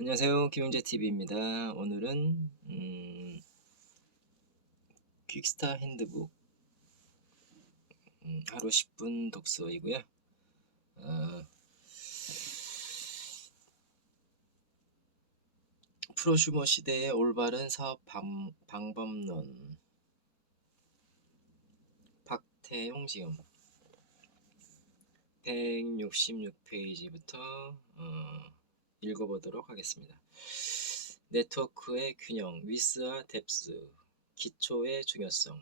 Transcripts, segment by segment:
안녕하세요. 김윤재TV입니다. 오늘은 퀵스타 핸드북 하루 10분 독서이고요. 프로슈머 시대의 올바른 사업 방법론, 박태용 지음, 166페이지부터 읽어보도록 하겠습니다. 네트워크의 균형, 위스와 뎁스, 기초의 중요성.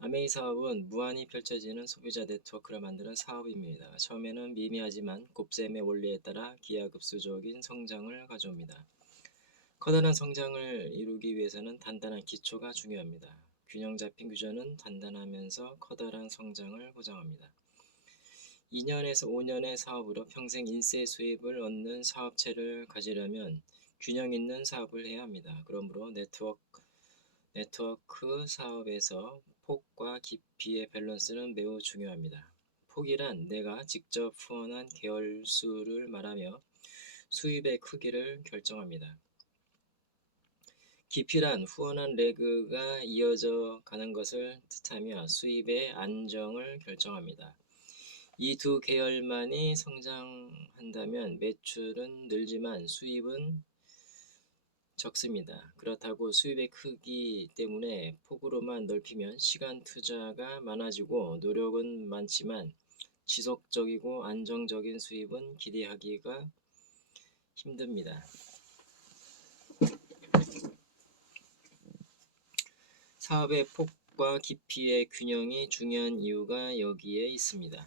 아메이 사업은 무한히 펼쳐지는 소비자 네트워크를 만드는 사업입니다. 처음에는 미미하지만 곱셈의 원리에 따라 기하급수적인 성장을 가져옵니다. 커다란 성장을 이루기 위해서는 단단한 기초가 중요합니다. 균형 잡힌 규제는 단단하면서 커다란 성장을 보장합니다. 2년에서 5년의 사업으로 평생 인세 수입을 얻는 사업체를 가지려면 균형 있는 사업을 해야 합니다. 그러므로 네트워크 사업에서 폭과 깊이의 밸런스는 매우 중요합니다. 폭이란 내가 직접 후원한 계열 수를 말하며 수입의 크기를 결정합니다. 깊이란 후원한 레그가 이어져 가는 것을 뜻하며 수입의 안정을 결정합니다. 이 두 계열만이 성장한다면 매출은 늘지만 수입은 적습니다. 그렇다고 수입의 크기 때문에 폭으로만 넓히면 시간 투자가 많아지고 노력은 많지만 지속적이고 안정적인 수입은 기대하기가 힘듭니다. 사업의 폭과 깊이의 균형이 중요한 이유가 여기에 있습니다.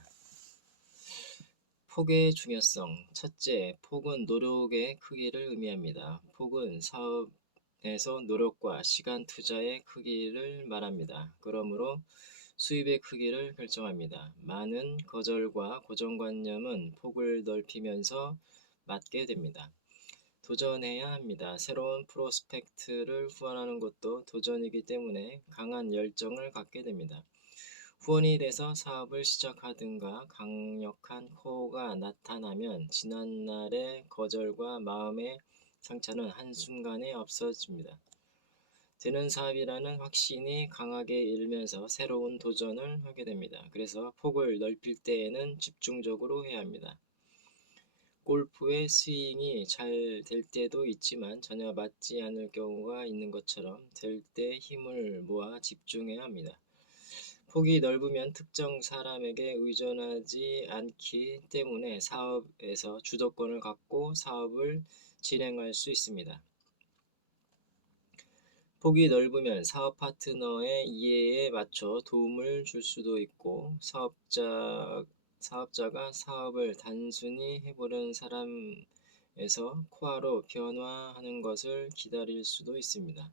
폭의 중요성. 첫째, 폭은 노력의 크기를 의미합니다. 폭은 사업에서 노력과 시간 투자의 크기를 말합니다. 그러므로 수입의 크기를 결정합니다. 많은 거절과 고정관념은 폭을 넓히면서 맞게 됩니다. 도전해야 합니다. 새로운 프로스펙트를 후원하는 것도 도전이기 때문에 강한 열정을 갖게 됩니다. 후원이 돼서 사업을 시작하든가 강력한 코어가 나타나면 지난날의 거절과 마음의 상처는 한순간에 없어집니다. 되는 사업이라는 확신이 강하게 일면서 새로운 도전을 하게 됩니다. 그래서 폭을 넓힐 때에는 집중적으로 해야 합니다. 골프의 스윙이 잘 될 때도 있지만 전혀 맞지 않을 경우가 있는 것처럼 될 때 힘을 모아 집중해야 합니다. 폭이 넓으면 특정 사람에게 의존하지 않기 때문에 사업에서 주도권을 갖고 사업을 진행할 수 있습니다. 폭이 넓으면 사업 파트너의 이해에 맞춰 도움을 줄 수도 있고 사업자가 사업을 단순히 해보려는 사람에서 코어로 변화하는 것을 기다릴 수도 있습니다.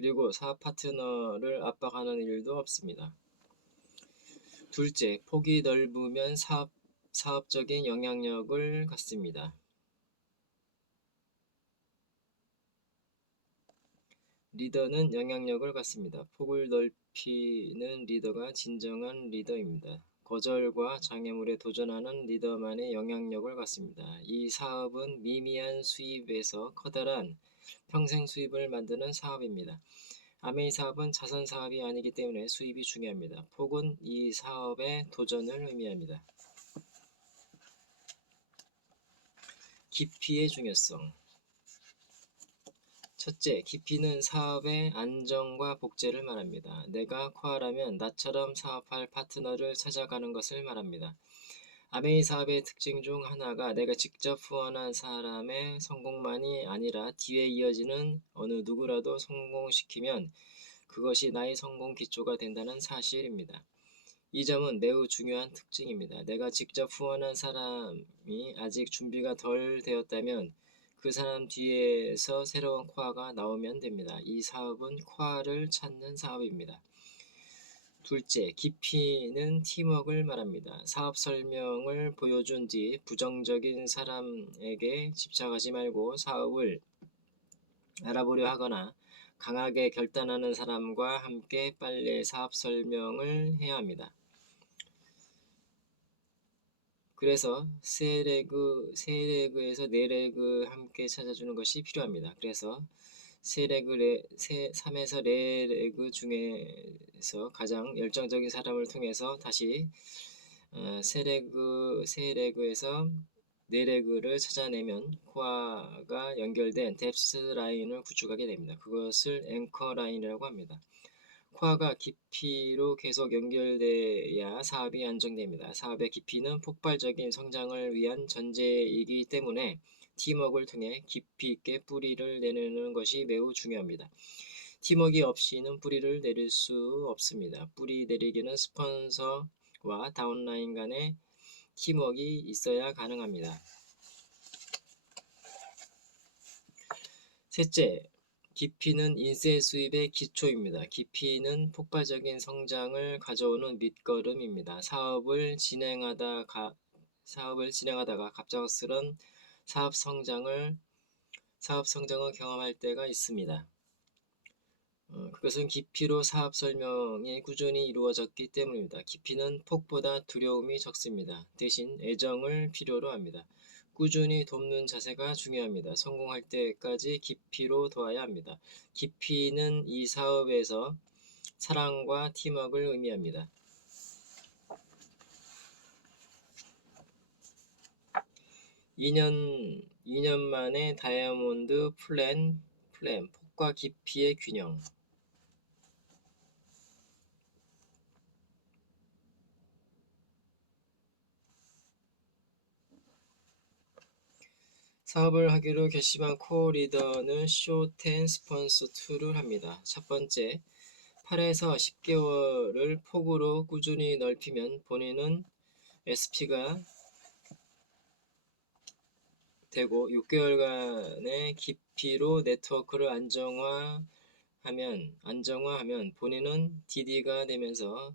그리고 사업 파트너를 압박하는 일도 없습니다. 둘째, 폭이 넓으면 사업적인 영향력을 갖습니다. 리더는 영향력을 갖습니다. 폭을 넓히는 리더가 진정한 리더입니다. 거절과 장애물에 도전하는 리더만의 영향력을 갖습니다. 이 사업은 미미한 수입에서 커다란 평생 수입을 만드는 사업입니다. 아메이 사업은 자선 사업이 아니기 때문에 수입이 중요합니다. 폭은 이 사업의 도전을 의미합니다. 깊이의 중요성. 첫째, 깊이는 사업의 안정과 복제를 말합니다. 내가 코어라면 나처럼 사업할 파트너를 찾아가는 것을 말합니다. 아메이 사업의 특징 중 하나가 내가 직접 후원한 사람의 성공만이 아니라 뒤에 이어지는 어느 누구라도 성공시키면 그것이 나의 성공 기초가 된다는 사실입니다. 이 점은 매우 중요한 특징입니다. 내가 직접 후원한 사람이 아직 준비가 덜 되었다면 그 사람 뒤에서 새로운 코어가 나오면 됩니다. 이 사업은 코어를 찾는 사업입니다. 둘째, 깊이는 팀워크를 말합니다. 사업 설명을 보여준 뒤 부정적인 사람에게 집착하지 말고 사업을 알아보려 하거나 강하게 결단하는 사람과 함께 빨리 사업 설명을 해야 합니다. 그래서 세 레그에서 네 레그 함께 찾아주는 것이 필요합니다. 그래서 3에서 4레그 중에서 가장 열정적인 사람을 통해서 다시 세 레그에서 네 레그를 찾아내면 코어가 연결된 뎁스 라인을 구축하게 됩니다. 그것을 앵커 라인이라고 합니다. 코어가 깊이로 계속 연결돼야 사업이 안정됩니다. 사업의 깊이는 폭발적인 성장을 위한 전제이기 때문에 팀워크를 통해 깊이 있게 뿌리를 내리는 것이 매우 중요합니다. 팀워크 없이는 뿌리를 내릴 수 없습니다. 뿌리 내리기는 스폰서와 다운라인 간의 팀워크가 있어야 가능합니다. 셋째, 깊이는 인쇄 수입의 기초입니다. 깊이는 폭발적인 성장을 가져오는 밑거름입니다. 사업을 진행하다가 갑작스런 사업 성장을 경험할 때가 있습니다. 그것은 깊이로 사업 설명이 꾸준히 이루어졌기 때문입니다. 깊이는 폭보다 두려움이 적습니다. 대신 애정을 필요로 합니다. 꾸준히 돕는 자세가 중요합니다. 성공할 때까지 깊이로 도와야 합니다. 깊이는 이 사업에서 사랑과 팀워크를 의미합니다. 2년 만에 다이아몬드 플랜 폭과 깊이의 균형. 사업을 하기로 결심한 코어 리더는 쇼10 스폰서 2를 합니다. 첫 번째, 8에서 10개월을 폭으로 꾸준히 넓히면 본인은 SP가 되고 6개월간의 깊이로 네트워크를 안정화하면 본인은 DD가 되면서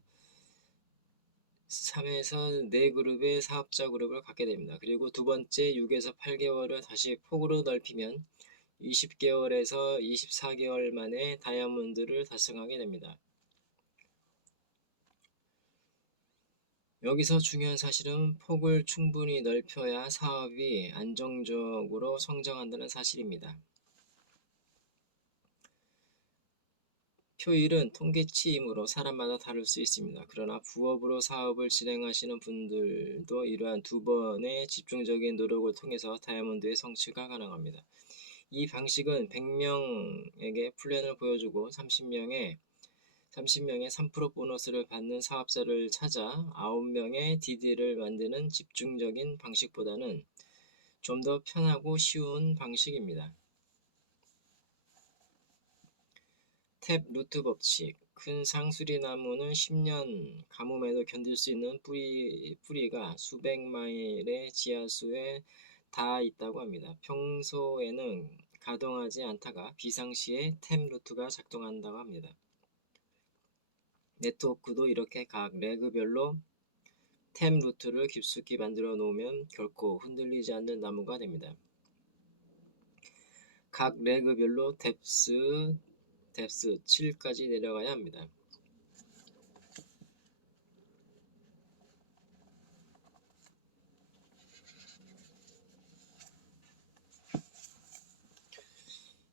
3에서 4그룹의 사업자 그룹을 갖게 됩니다. 그리고 두 번째 6에서 8개월을 다시 폭으로 넓히면 20개월에서 24개월 만에 다이아몬드를 달성하게 됩니다. 여기서 중요한 사실은 폭을 충분히 넓혀야 사업이 안정적으로 성장한다는 사실입니다. 표일은 통계치이므로 사람마다 다를 수 있습니다. 그러나 부업으로 사업을 진행하시는 분들도 이러한 두 번의 집중적인 노력을 통해서 다이아몬드의 성취가 가능합니다. 이 방식은 100명에게 플랜을 보여주고 30명의 3% 보너스를 받는 사업자를 찾아 9명의 DD를 만드는 집중적인 방식보다는 좀 더 편하고 쉬운 방식입니다. 탭 루트 법칙. 큰 상수리나무는 10년 가뭄에도 견딜 수 있는 뿌리가 수백 마일의 지하수에 닿아 있다고 합니다. 평소에는 가동하지 않다가 비상시에 탭 루트가 작동한다고 합니다. 네트워크도 이렇게 각 레그별로 탭 루트를 깊숙이 만들어 놓으면 결코 흔들리지 않는 나무가 됩니다. 각 레그별로 뎁스 7까지 내려가야 합니다.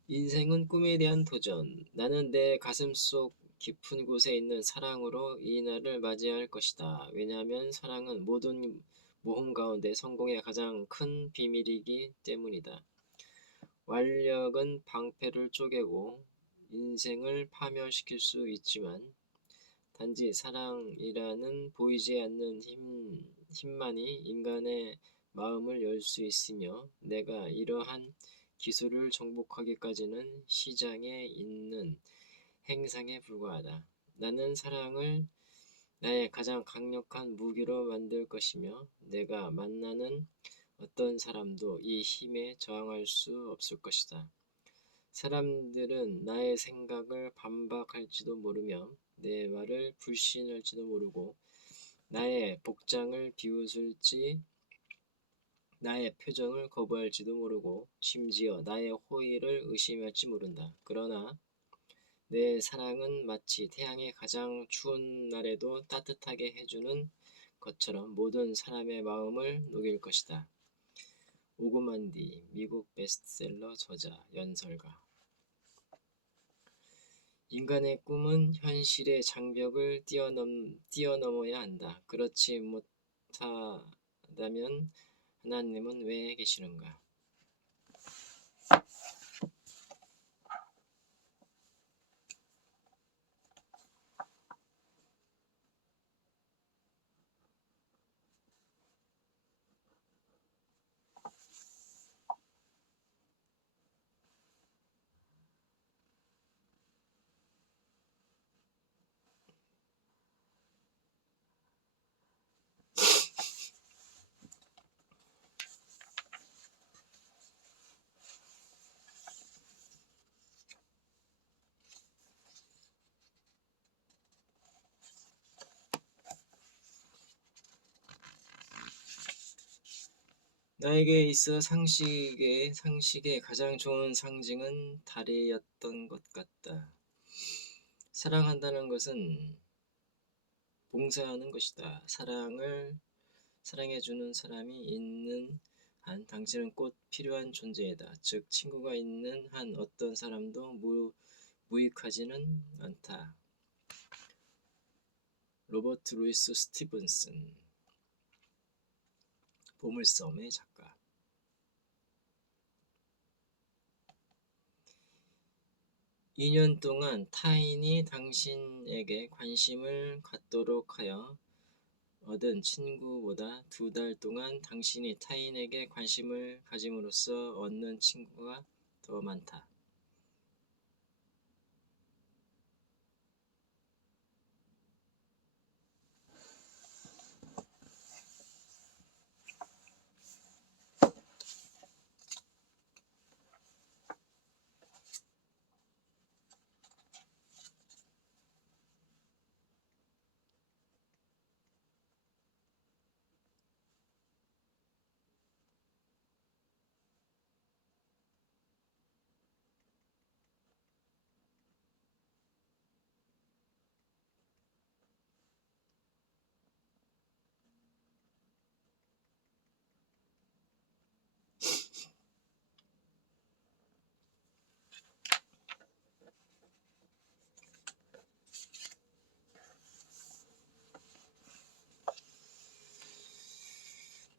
인생은 꿈에 대한 도전. 나는 내 가슴속 깊은 곳에 있는 사랑으로 이 날을 맞이할 것이다. 왜냐하면 사랑은 모든 모험 가운데 성공의 가장 큰 비밀이기 때문이다. 완력은 방패를 쪼개고 인생을 파멸시킬 수 있지만 단지 사랑이라는 보이지 않는 힘만이 인간의 마음을 열 수 있으며 내가 이러한 기술을 정복하기까지는 시장에 있는 행상에 불과하다. 나는 사랑을 나의 가장 강력한 무기로 만들 것이며 내가 만나는 어떤 사람도 이 힘에 저항할 수 없을 것이다. 사람들은 나의 생각을 반박할지도 모르며 내 말을 불신할지도 모르고 나의 복장을 비웃을지 나의 표정을 거부할지도 모르고 심지어 나의 호의를 의심할지 모른다. 그러나 내 사랑은 마치 태양이 가장 추운 날에도 따뜻하게 해주는 것처럼 모든 사람의 마음을 녹일 것이다. 오그만디, 미국 베스트셀러 저자, 연설가. 인간의 꿈은 현실의 장벽을 뛰어넘어야 한다. 그렇지 못하다면 하나님은 왜 계시는가? 나에게 있어 상식의 가장 좋은 상징은 달이었던 것 같다. 사랑한다는 것은 봉사하는 것이다. 사랑해주는 사람이 있는 한 당신은 꼭 필요한 존재이다. 즉 친구가 있는 한 어떤 사람도 무익하지는 않다. 로버트 루이스 스티븐슨, 보물섬의 작가. 2년 동안 타인이 당신에게 관심을 갖도록 하여 얻은 친구보다 2달 동안 당신이 타인에게 관심을 가짐으로써 얻는 친구가 더 많다.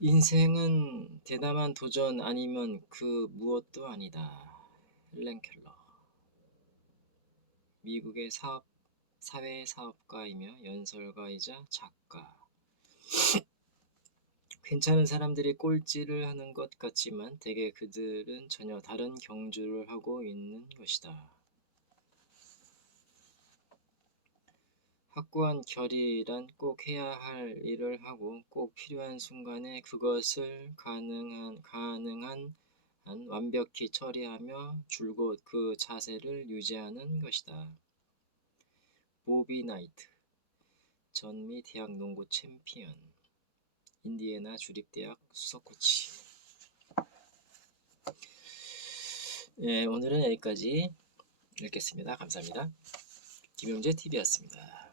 인생은 대담한 도전 아니면 그 무엇도 아니다. 헬렌 켈러. 미국의 사회사업가이며 연설가이자 작가. 괜찮은 사람들이 꼴찌를 하는 것 같지만 대개 그들은 전혀 다른 경주를 하고 있는 것이다. 확고한 결의란 꼭 해야 할 일을 하고 꼭 필요한 순간에 그것을 가능한 한 완벽히 처리하며 줄곧 그 자세를 유지하는 것이다. 보비 나이트, 전미 대학 농구 챔피언, 인디애나 주립대학 수석 코치. 네, 오늘은 여기까지 읽겠습니다. 감사합니다. 김용재 TV였습니다.